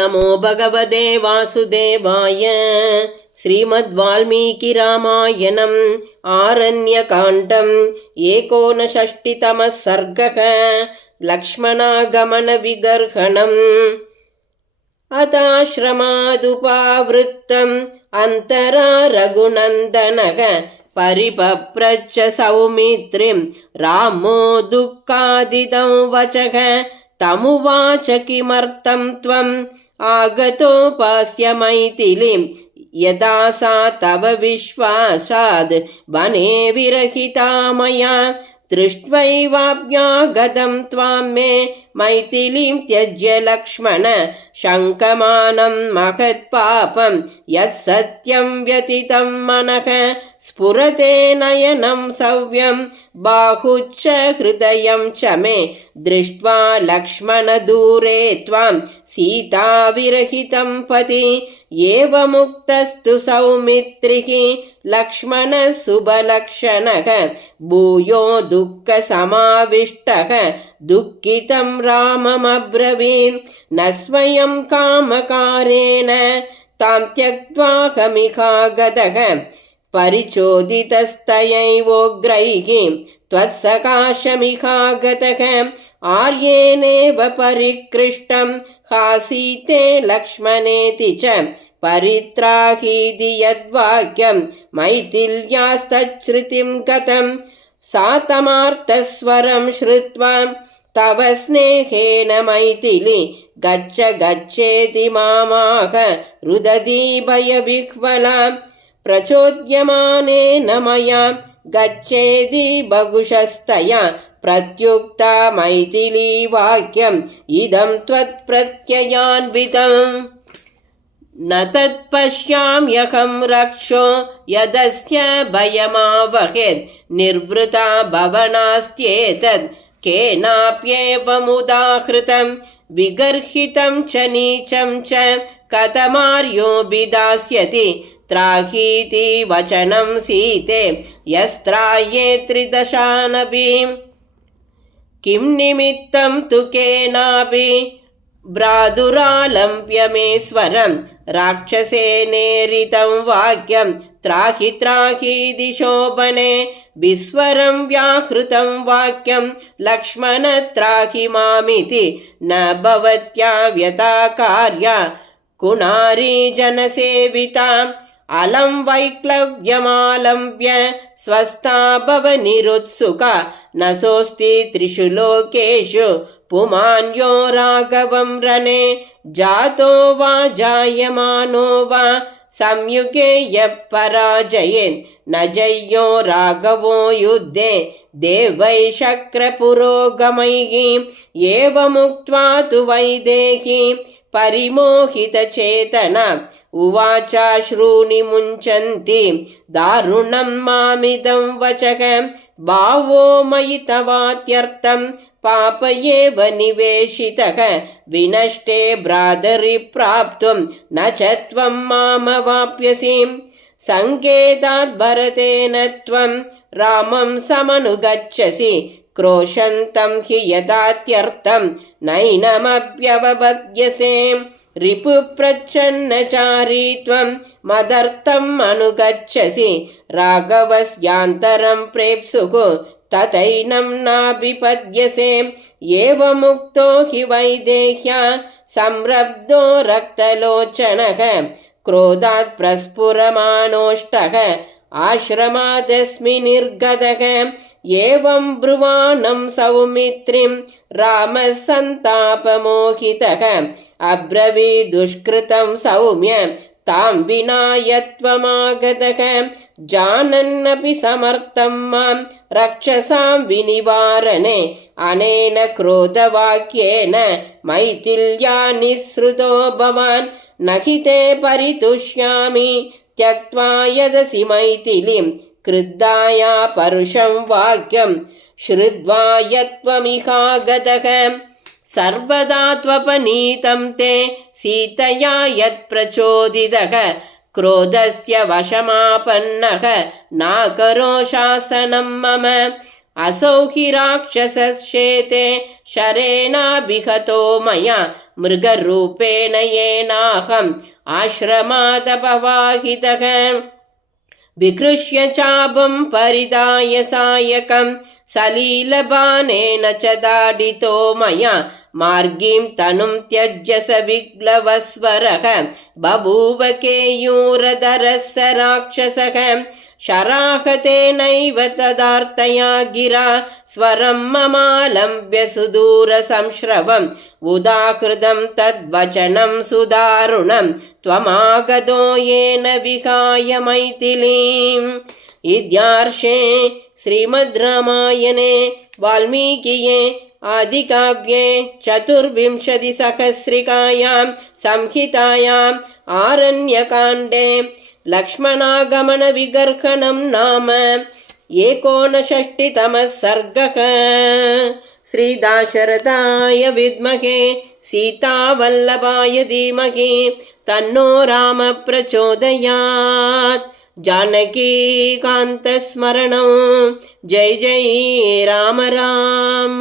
नमो भगवते वासुदेवाय। श्रीमद्वाल्मीकिरामायणम् आरण्यकाण्डम् 59तमः सर्गः। लक्ष्मणागमनविगर्हणम्। अथाश्रमादुपावृत्तम् अन्तरा रघुनन्दनः परिपप्रच्छ सौमित्रिं रामो दुःखादिदं वचः। तमुवाच किमर्थं त्वम् आगतोपास्य मैथिलीं यदा सा तव विश्वासाद् वने विरहिता मया। दृष्ट्वैवाभ्यागतं त्वां मे मैथिलीं त्यज्य लक्ष्मण। शङ्कमानं महत्पापं यत्सत्यं व्यतीतं मनः। स्फुरते नयनं सव्यं बाहुश्च हृदयं च मे। दृष्ट्वा लक्ष्मणदूरे त्वां सीता विरहितं पति। एवमुक्तस्तु सौमित्रिः लक्ष्मणः शुभलक्षणः। भूयो दुःखसमाविष्टः दुःखितं राममब्रवीत्। न स्वयं कामकारेण तां त्यक्त्वाहमिहागतः। परिचोदितस्तयैवोग्रैः त्वत्सकाशमिहागतः। आर्येणेव परिकृष्टं हासीते लक्ष्मणेति च। परित्राहीति यद्वाक्यं मैथिल्यास्तच्छ्रुतिं गतं। सा तमार्तस्वरं श्रुत्वा तव स्नेहेन मैथिली गच्छ गच्छेति मामाह रुदती भयविह्वला। प्रचोद्यमानेन मया गच्छेति बहुशस्तया प्रत्युक्ता मैथिली वाक्यम् इदं त्वत्प्रत्ययान्वितम्। न तत्पश्याम्यहं रक्षो यदस्य भयमावहेत्। निर्वृता भवनास्त्येतत् केनाप्येवमुदाहृतं। विगर्हितं च नीचं च कथमार्योऽभिधास्यति। त्राहीति वचनं सीते यस्त्राये त्रिदशानपि। किं निमित्तं तु केनापि भ्रातुरालम्प्य मे स्वरं। राक्षसेनेरितं वाक्यं त्राहि त्राहीति शोभने। विस्वरं व्याहृतं वाक्यं लक्ष्मण त्राहि मामिति। न भवत्या व्यथा कार्या कुणारी जनसेविता। अलं वैक्लव्यमालम्ब्य स्वस्था भव निरुत्सुका। न सोऽस्ति त्रिषु लोकेषु पुमान्यो राघवं रणे। जातो वा जायमानो वा संयुगे यः पराजयेत्। न जय्यो राघवो युद्धे देवैः शक्रपुरोगमैः। एवमुक्त्वा तु वैदेही परिमोहितचेतना उवाचाश्रूणि मुञ्चन्ति दारुणं मामिदं वचः। भावो मयि तवात्यर्थं पाप एव निवेशितः। विनष्टे भ्रातरि प्राप्तुं न च त्वं मामवाप्यसि। सङ्केतात् भरतेन त्वं रामं समनुगच्छसि। क्रोशन्तं हि यथात्यर्थं नैनमप्यवपद्यसे। रिपुप्रच्छन्नचारी त्वं मदर्थम् अनुगच्छसि। राघवस्यान्तरं प्रेप्सुः तथैनं नाभिपद्यसे। एवमुक्तो हि वैदेह्या संरब्धो रक्तलोचनः। क्रोधात् प्रस्फुरमाणोष्टः आश्रमादस्मि निर्गतः। एवं ब्रुवाणं सौमित्रिं रामः सन्तापमोहितः। अब्रवीदुष्कृतं सौम्य तां विना यत्त्वमागतः। जानन्नपि समर्थं मां रक्षसां विनिवारणे। अनेन क्रोधवाक्येन मैथिल्या निःसृतो भवान्। न हि ते परितुष्यामि त्यक्त्वा यदसि मैथिलीं। क्रुद्धाया परुषं वाक्यं श्रुत्वा यत्त्वमिहागतः। सर्वदा त्वपनीतं ते सीतया यत्प्रचोदितः। क्रोधस्य वशमापन्नः नाकरो शासनं मम। असौ हि राक्षसश्चेते शरेणाभिहतो मया मृगरूपेण येनाहम् आश्रमादपवाहितः विकृष्य चापं परिदाय सायकं सलीलबाणेन च दाडितो मया मार्गीं तनुं त्यज्य स विग्लवस्वरः बभूव केयूरधरः स राक्षसः शराहतेनैव तदार्तया गिरा स्वरं ममालम्ब्य सुदूरसंश्रवम् उदाहृतं तद्वचनं सुदारुणं त्वमागतो येन विहाय मैथिलीम्। इत्यार्षे श्रीमद् रामायणे वाल्मीकिये आदिकाव्ये चतुर्विंशतिसहस्रिकायां संहितायाम् आरण्यकाण्डे लक्ष्मणागमनविगर्हणं नाम 59तमः सर्गः। श्रीदाशरथाय विद्महे सीतावल्लभाय धीमहि तन्नो राम प्रचोदयात्। जानकीकान्तस्मरणं जय जय राम राम।